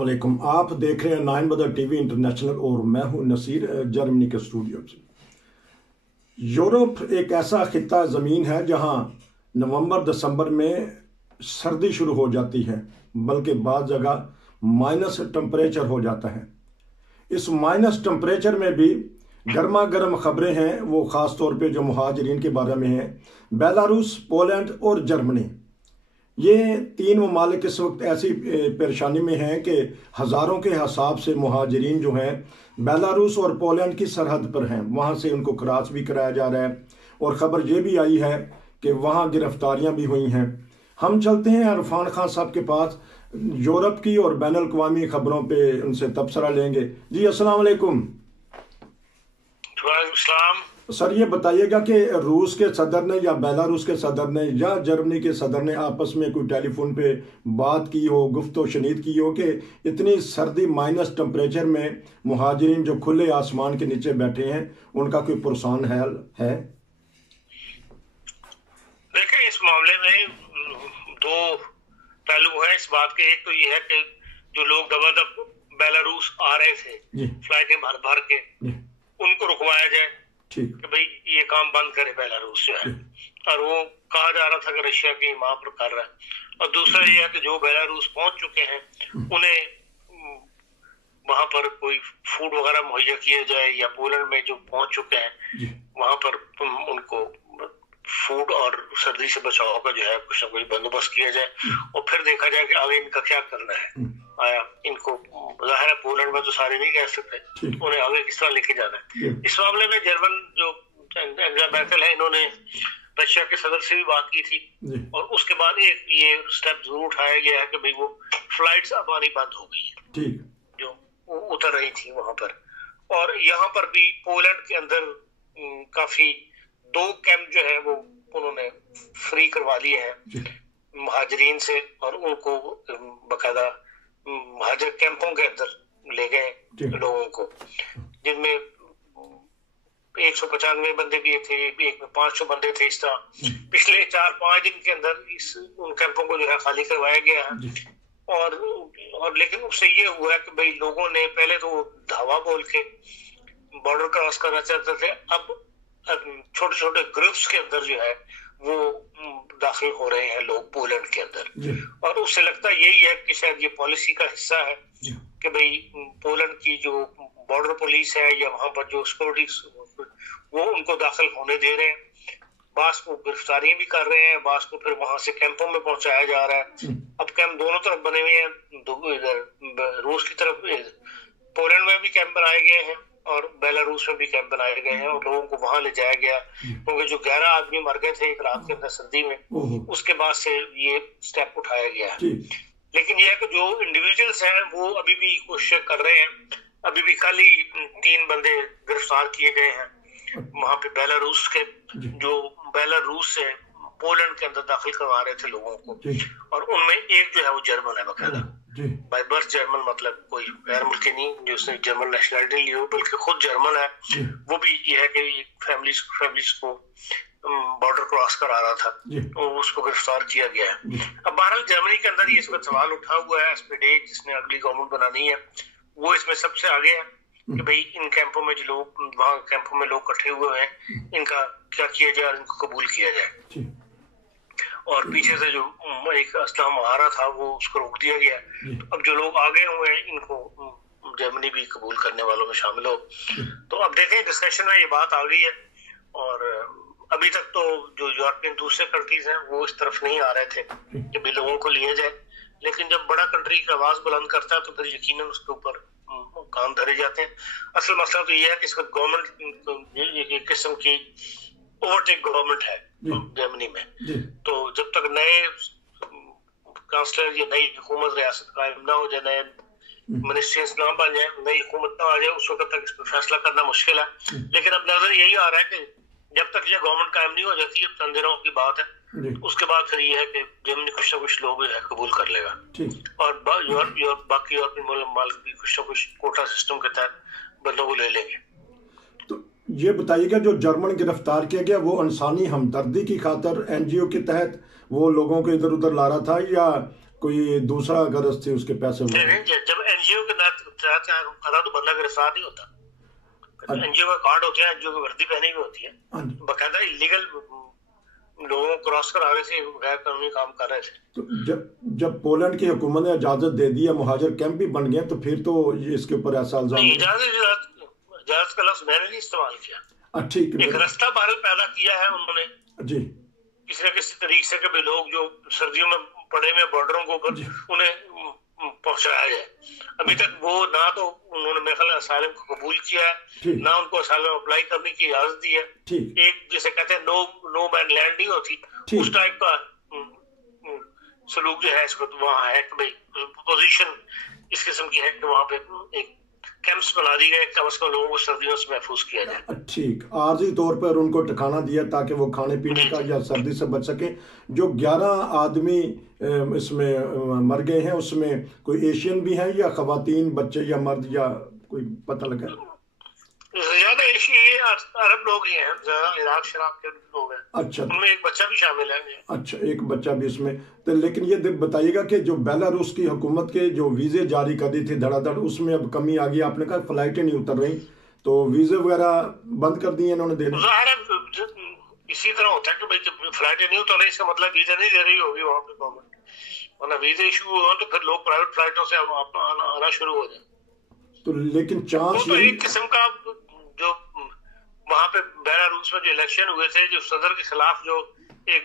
वालेकुम। आप देख रहे हैं 9 बदर टीवी इंटरनेशनल और मैं हूं नसीर, जर्मनी के स्टूडियो से। यूरोप एक ऐसा खिता ज़मीन है जहां नवंबर दिसंबर में सर्दी शुरू हो जाती है, बल्कि बाद जगह माइनस टेम्परेचर हो जाता है। इस माइनस टेम्परेचर में भी गर्मा गर्म खबरें हैं, वो ख़ास तौर पे जो मुहाजिरीन के बारे में हैं। बेलारूस, पोलैंड और जर्मनी, ये तीन ममालिक इस वक्त ऐसी परेशानी में हैं कि हज़ारों के हिसाब से मुहाजिरीन जो हैं बेलारूस और पोलैंड की सरहद पर हैं। वहाँ से उनको क्रॉस भी कराया जा रहा है और ख़बर ये भी आई है कि वहाँ गिरफ्तारियाँ भी हुई हैं। हम चलते हैं इरफान खान साहब के पास, यूरोप की और बैनुल अक़वामी खबरों पे उनसे तबसरा लेंगे। जी अस्सलाम वालेकुम। सर, ये बताइएगा कि रूस के सदर ने या बेलारूस के सदर ने या जर्मनी के सदर ने आपस में कोई टेलीफोन पे बात की हो, गुफ्तो शनीद की हो कि इतनी सर्दी माइनस टेम्परेचर में मुहाजिरीन जो खुले आसमान के नीचे बैठे हैं उनका कोई पुरसान हाल है? देखिए, इस मामले में दो पहलू हैं इस बात के। एक तो ये है कि जो लोग दबादब बेलारूस आ रहे थे फ्लाइटें भर भर के, उनको रुकवाया जाए कि भाई ये काम बंद करे बेलारूस जो है, और वो कहा जा रहा था कि रशिया की वहां पर कर रहा है। और दूसरा ये है कि जो बेलारूस पहुंच चुके हैं उन्हें वहां पर कोई फूड वगैरह मुहैया किया जाए, या पोलैंड में जो पहुंच चुके हैं वहां पर उनको फूड और सर्दी से बचाव का जो है कुछ ना कुछ बंदोबस्त किया जाए, और फिर देखा जाए कि आगे इनका क्या करना है। आया इनको जाहिर है पोलैंड में तो सारे नहीं कह सकते, उन्हें आगे किस तरह लेके जाना है। इस मामले में जर्मन जो एंजेला मैर्केल है, इन्होंने रशिया के सदर से भी बात की थी, और उसके बाद एक ये स्टेप जरूर उठाया गया है कि भाई वो फ्लाइट्स अब आनी बंद हो गई है जो उतर रही थी वहां पर। और यहाँ पर भी पोलैंड के अंदर काफी 2 कैंप जो है वो उन्होंने फ्री करवा लिए हैं मुहाजिरीन से, और उनको बकायदा मुहाजिर कैंपों के अंदर ले गए लोगों को, जिनमें 195 बंदे भी थे, एक में 500 बंदे थे। इस तरह पिछले 4-5 दिन के अंदर उन कैंपों को जो है खाली करवाया गया है। और लेकिन उससे ये हुआ है कि भाई लोगों ने पहले तो धावा बोल के बॉर्डर क्रॉस करना चाहते थे, अब छोटे छोटे ग्रुप्स के अंदर जो है वो दाखिल हो रहे हैं लोग पोलैंड के अंदर। और उससे लगता यही है कि शायद ये पॉलिसी का हिस्सा है कि भाई पोलैंड की जो बॉर्डर पुलिस है या वहां पर जो सिक्योरिटी, वो उनको दाखिल होने दे रहे हैं। बास को गिरफ्तारियां भी कर रहे हैं, बास को फिर वहां से कैंपों में पहुंचाया जा रहा है। अब कैंप दोनों तरफ बने हुए हैं, इधर रूस की तरफ, पोलैंड में भी कैंप बनाए गए हैं और बेलारूस में भी कैंप बनाए गए हैं, और लोगों को वहां ले जाया गया क्योंकि जो 11 आदमी मर गए थे एक रात के अंदर सर्दी में, उसके बाद से ये स्टेप उठाया गया है। लेकिन यह है कि जो इंडिविजुअल्स हैं वो अभी भी कोशिश कर रहे हैं। अभी भी कल ही 3 बंदे गिरफ्तार किए गए हैं वहां पे बेलारूस के, जो बेलारूस से पोलैंड के अंदर दाखिल करवा रहे थे लोगों को, और उनमें एक जो है वो जर्मन है, बकायदा बाय बर्थ जर्मन, मतलब कोई गैर मुल्की नहीं जो उसने जर्मन नेशनलिटी ली हो, बल्कि खुद जर्मन है। वो भी ये है कि फैमिलीज को बॉर्डर क्रॉस करा रहा था और उसको गिरफ्तार किया गया है। अब बहरहाल जर्मनी के अंदर ये इस पर सवाल उठा हुआ है, SPD जिसने अगली गवर्नमेंट बनानी है वो इसमें सबसे आगे है कि भाई इन कैंपों में जो लोग वहाँ कैंपों में लोग इकट्ठे हुए हैं, इनका क्या किया जाए और इनको कबूल किया जाए। और पीछे से जो एक असलहा मुहारा था वो उसको रोक दिया गया। अब जो लोग आगे हुए हैं इनको जर्मनी भी कबूल करने वालों में शामिल हो। तो अब देखें, डिस्कशन में ये बात आ गई है, और अभी तक तो जो यूरोपियन दूसरे कंट्रीज हैं वो इस तरफ नहीं आ रहे थे कि भी लोगों को लिया जाए। लेकिन जब बड़ा कंट्री की आवाज बुलंद करता है तो फिर यकीनन उसके ऊपर काम धरे जाते हैं। असल मसला तो ये है कि इसका गवर्नमेंट एक किस्म की ओवरटेक गवर्नमेंट है जर्मनी में। तो जब तक नए कांसलर या नई हुकूमत रियासत कायम ना हो जाए, नए मिनिस्ट्रीज ना बन जाए, नई हुकूमत ना आ जाए, उस वक्त तक इस पर फैसला करना मुश्किल है। लेकिन अब नजर यही आ रहा है कि जब तक ये गवर्नमेंट कायम नहीं हो जाती, अब चंद दिनों की बात है, उसके बाद फिर ये है कि जर्मनी कुछ ना कुछ लोग है कबूल कर लेगा, और बाकी यूरोपियन मुल्क भी कुछ ना कुछ कोटा सिस्टम के तहत बंदों को ले लेंगे। तो ये बताइएगा, जो जर्मन गिरफ्तार किया गया वो इंसानी हमदर्दी की खातर NGO के तहत वो लोगों को इधर उधर ला रहा था या कोई दूसरा गरज थी उसके पैसे? जब जाता है खतरा तो बंदा गिरफ्तार नहीं होता। एनजीओ का कार्ड होते हैं, एनजीओ की वर्दी पहनी हुई होती है, बाकायदा इलीगल लोगों को क्रॉस करा रहे थे, गैर कानूनी काम कर रहे थे। तो जब पोलैंड की हुकूमत ने इजाजत दे दी है, मुहाजिर कैंप भी बन गए, तो फिर तो ये इसके ऊपर ऐसा इल्जाम इजाजत का लफ्ज मैंने नहीं इस्तेमाल किया। ठीक, एक रास्ता भारत पैदा किया है उन्होंने जी, किसी न किसी तरीके से कि लोग जो सर्दियों में पड़े में बॉर्डरों के ऊपर उन्हें पहुंचाया जाए। अभी तक वो ना तो उन्होंने मेरे ख्याल असाइलम को कबूल किया है, ना उनको असाइलम अप्लाई करने की इजाजत दी है। एक जिसे कहते हैं नो मैन लैंड नहीं होती, उस टाइप का सलूक जो है इसको वहाँ है कि भाई पोजीशन इस किस्म की है कि वहाँ पे एक कैंप्स बना दी गए, कम से कम लोगों को सर्दियों से महफूज किया जाए। ठीक, आर्जी तौर पर उनको ठिकाना दिया ताकि वो खाने पीने का या सर्दी से बच सके। जो 11 आदमी इसमें मर गए हैं, उसमें कोई एशियन भी हैं या खवातीन, बच्चे या मर्द, या कोई पता लगा? ज्यादा एशियाई अरब लोग ही हैं, ज्यादा इराक शराब के लोग हैं। अच्छा, उनमें एक बच्चा भी शामिल है। अच्छा, एक बच्चा भी इसमें। तो लेकिन ये बताइएगा कि जो बेलारूस की हुकूमत के जो वीजे जारी कर दी थी धड़ाधड़, उसमें अब कमी आ गई। आपने कहा फ्लाइटें नहीं उतर रही, तो वीजे वगैरह बंद कर दिए इन्होंने देने। इसी तरह होता है कि भाई जब फ्लाइटें नहीं उतर रही इसका मतलब वीजा नहीं दे रही होगी वहाँ पे गवर्नमेंट, वरना वीजे इशू हो तो फिर लोग प्राइवेट फ्लाइटों से आना शुरू हो जाए। तो लेकिन चांस तो एक किस्म का जो वहाँ पे बेलारूस में जो इलेक्शन हुए थे, जो सदर के खिलाफ जो एक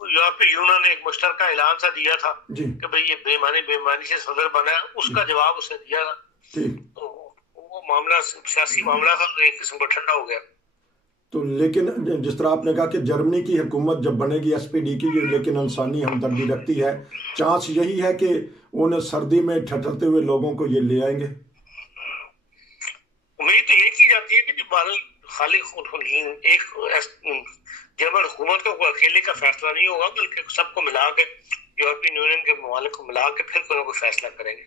यूरोपीय यूनियन ने एक मुश्तरका ऐलान सा दिया था कि भाई ये बेईमानी से सदर बना है, उसका जवाब उसे दिया था। तो वो मामला सियासी मामला था, तो एक किस्म का ठंडा हो गया। तो लेकिन जिस तरह आपने कहा कि जर्मनी की हुकूमत जब बनेगी SPD की, लेकिन इंसानी हमदर्दी रखती है, चांस यही है कि उन सर्दी में ठठरते हुए लोगों को ये ले आएंगे। उम्मीद तो ये की जाती है कि जो खाली एक जर्मन हुकूमत का अकेले का फैसला नहीं होगा, बल्कि सबको मिला के यूरोपियन यूनियन के ममालिक को मिला के फिर कोई फैसला करेंगे,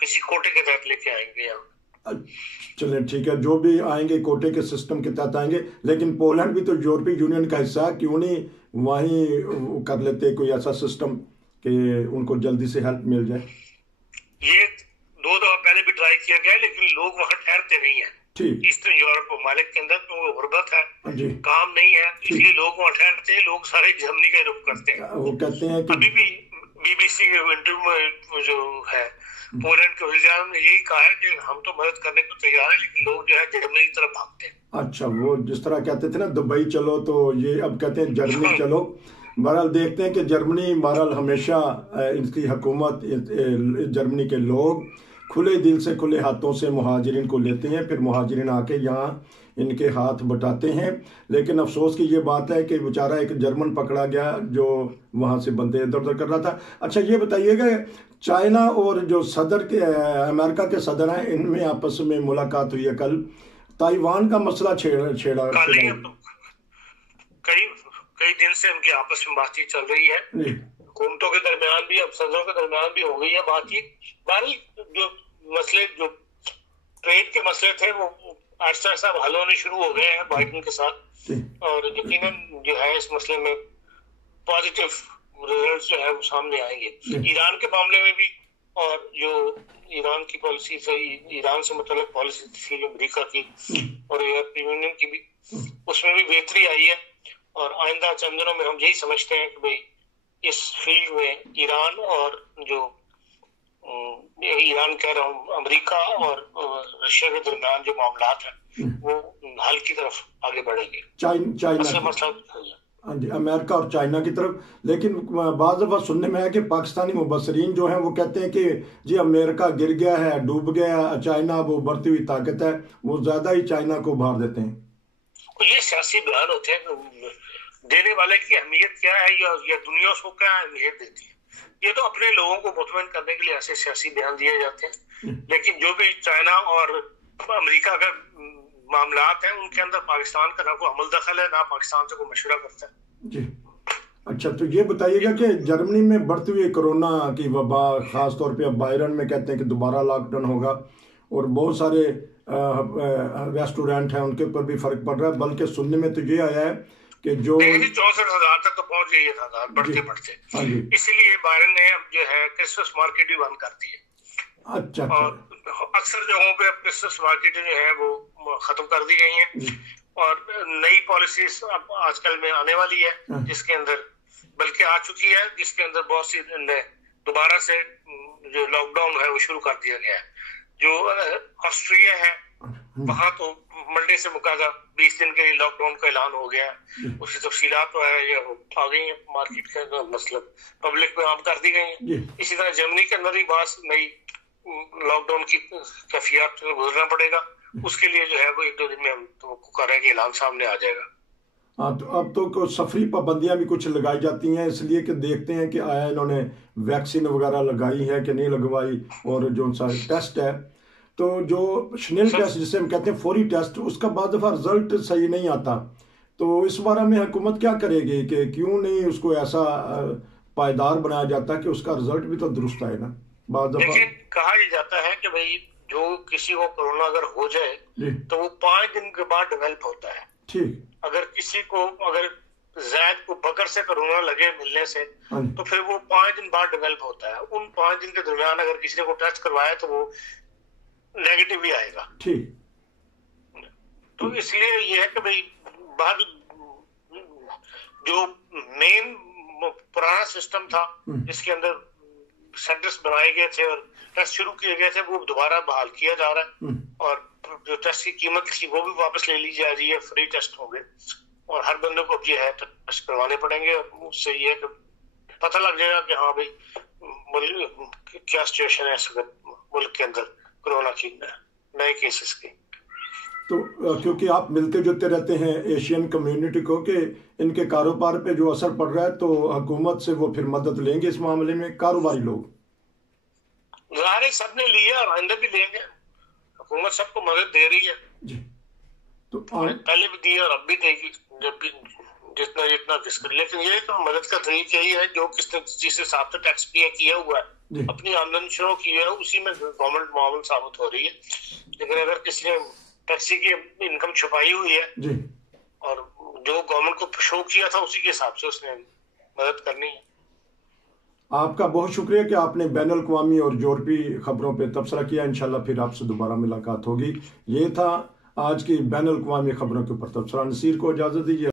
किसी कोटे के तहत लेके आएंगे यहाँ। चले ठीक है, जो भी आएंगे कोटे के सिस्टम के तहत आएंगे। लेकिन पोलैंड भी तो यूरोपीय यूनियन का हिस्सा है, क्यों नहीं वहीं कर लेते कोई ऐसा सिस्टम कि उनको जल्दी से हेल्प मिल जाए। ये 2 दफा पहले भी ट्राई किया गया, लेकिन लोग वहाँ ठहरते नहीं है। ईस्टर्न यूरोप ममालिक के अंदर तो गुर्बत है, काम नहीं है, इसलिए लोग वहाँ ठहरते हैं। लोग सारे जर्मनी का रुख करते हैं। वो कहते हैं कि अभी भी BBC के इंटरव्यू में जो है पोलैंड के वज़ीर ने यही कहा है कि हम तो मदद करने को तैयार है, लेकिन लोग जो है जर्मनी की तरफ भागते हैं। अच्छा, वो जिस तरह कहते थे ना दुबई चलो, तो ये अब कहते हैं जर्मनी चलो। बहरहाल देखते हैं कि जर्मनी, बहरहाल हमेशा इनकी हुकूमत, जर्मनी के लोग खुले दिल से, खुले हाथों से मुहाजिरिन को लेते हैं, फिर मुहाजिरिन आके यहाँ इनके हाथ बटाते हैं। लेकिन अफसोस की ये बात है कि बेचारा एक जर्मन पकड़ा गया जो वहाँ से बंदे इधर उधर कर रहा था। अच्छा, ये बताइएगा, चाइना और जो सदर के अमेरिका के सदर हैं, इनमें आपस में मुलाकात हुई है कल। ताइवान का मसला छेड़ा कई दिन से उनकी आपस में बातचीत चल रही है, हुकूमतों के दरमियान भी, अब सदरों के दरमियान भी हो गई है बातचीत। बारी जो मसले, जो ट्रेड के मसले थे, वो आहिस्ता आहिस्ता हल होने शुरू हो गए हैं बाइडेन के साथ, और यकीनन जो है इस मसले में पॉजिटिव रिजल्ट जो है वो सामने आएंगे। ईरान के मामले में भी, और जो ईरान की पॉलिसी से, ईरान से मतलब पॉलिसी थी अमेरिका की और यूरोपियन यूनियन की भी, उसमें भी बेहतरी आई है। और आइंदा चंद दिनों में हम यही समझते हैं कि भाई इस फील्ड में ईरान और जो ईरान कह रहा हूँ अमेरिका और रशिया के दरमियान जो मामलात हैं वो हल की तरफ आगे बढ़ेंगे। चाइना, अमेरिका और चाइना की तरफ। लेकिन बाज़ दफ़ा सुनने में है कि पाकिस्तानी मुबसरीन जो हैं वो कहते हैं कि जी अमेरिका गिर गया है, डूब गया, चाइना वो बढ़ती हुई ताकत है, वो ज़्यादा ही चाइना को उभार देते हैं। ये सियासी बयान होते हैं, देने वाले की अहमियत क्या है या दुनिया उसको क्या अहमियत देती है। ये तो अपने लोगों को मुतमईन करने के लिए ऐसे सियासी बयान दिए जाते हैं, लेकिन जो भी चाइना और अमेरिका का मामलात हैं उनके अंदर पाकिस्तान का ना कोई अमल दखल है, ना पाकिस्तान से कोई मशवरा करता है। जी अच्छा, तो ये बताइएगा कि जर्मनी में बढ़ती हुई कोरोना की वबा, खास तौर पे अब बायरन में कहते हैं कि दोबारा लॉकडाउन होगा, और बहुत सारे रेस्टोरेंट हैं उनके ऊपर भी फर्क पड़ रहा है। बल्कि सुनने में तो ये आया है कि जो 64,000 तक तो पहुंच गई है तादाद बढ़ते बढ़ते, इसीलिए बायरन ने अब जो है क्रिसमस मार्केट भी बंद कर दी है। अच्छा, और अक्सर जगहों पे अपने मार्केटें जो है वो खत्म कर दी गई हैं और नई पॉलिसीज अब आजकल में आने वाली है जिसके अंदर बल्कि आ चुकी है, जिसके अंदर बहुत सी दोबारा से जो लॉकडाउन है वो शुरू कर दिया गया है। जो ऑस्ट्रिया है वहां तो मंडे से मुकादा 20 दिन के लिए लॉकडाउन का ऐलान हो गया है। उसकी तफसीलात तो है ये आ गई है मार्केट के मतलब पब्लिक में आम कर दी गई है। इसी तरह जर्मनी के अंदर ही बहुत नई लॉकडाउन की कैफियत से गुजरना पड़ेगा। उसके लिए जो है वो 1-2 दिन में हम तो करेंगे, ऐलान सामने आ जाएगा। हाँ, तो अब तो सफरी पाबंदियां भी कुछ लगाई जाती हैं, इसलिए कि देखते हैं कि आया इन्होंने वैक्सीन वगैरह लगाई है कि नहीं लगवाई, और जो सा टेस्ट है तो जो स्नेल टेस्ट जिसे हम कहते हैं फौरी टेस्ट, उसका बाद दफा रिजल्ट सही नहीं आता। तो इस बारे में हुकूमत क्या करेगी कि क्यों नहीं उसको ऐसा पायदार बनाया जाता कि उसका रिजल्ट भी तो दुरुस्त आए ना। बाद दफा कहा जाता है कि भाई जो किसी को कोरोना अगर हो जाए तो वो 5 दिन के बाद डेवलप होता है। ठीक, अगर किसी को अगर जैद को बकर से कोरोना लगे मिलने से तो फिर वो 5 दिन बाद डेवलप होता है। उन 5 दिन के दरमियान अगर किसी ने को टेस्ट करवाया तो वो नेगेटिव ही आएगा। ठीक, तो इसलिए ये है कि भाई बाहर जो मेन पुराना सिस्टम था जिसके अंदर सेंटर्स बनाए गए थे और टेस्ट शुरू किए गए थे वो दोबारा बहाल किया जा रहा है और जो टेस्ट की कीमत थी वो भी वापस ले ली जा रही है। फ्री टेस्ट होंगे और हर बंदे को अब ये है टेस्ट करवाने पड़ेंगे। उससे ये है कि पता लग जाएगा कि हाँ भाई क्या सिचुएशन है इस वक्त मुल्क के अंदर कोरोना की नए केसेस की। तो क्योंकि आप मिलते जुलते रहते हैं एशियन कम्युनिटी को कि इनके कारोबार पे जो असर पड़ रहा है तो हुकूमत से वो फिर मदद लेंगे इस मामले में, कारोबारी लोग ज़ाहिर सबने लिया और आइंदा भी लेंगे। हुकूमत सबको मदद दे रही है जी, तो पहले भी दी और अब भी देगी जब भी जितना जितना किसको। लेकिन ये तो मदद का तरीका यही है जो किसने जिस हिसाब से टैक्स पे किया हुआ है अपनी आमदनी शुरू की है उसी में गवर्नमेंट मामूल साबित हो रही है। लेकिन अगर किसी ने टैक्सी की इनकम छुपाई हुई है जी और जो गवर्नमेंट को शो किया था उसी के हिसाब से उसने मदद करनी है। आपका बहुत शुक्रिया कि आपने बैनुल अक़वामी और यूरोपीय खबरों पे तबसरा किया। इंशाल्लाह फिर आपसे दोबारा मुलाकात होगी। ये था आज की बैनुल अक़वामी खबरों के ऊपर तबसरा। नसीर को इजाज़त दीजिए।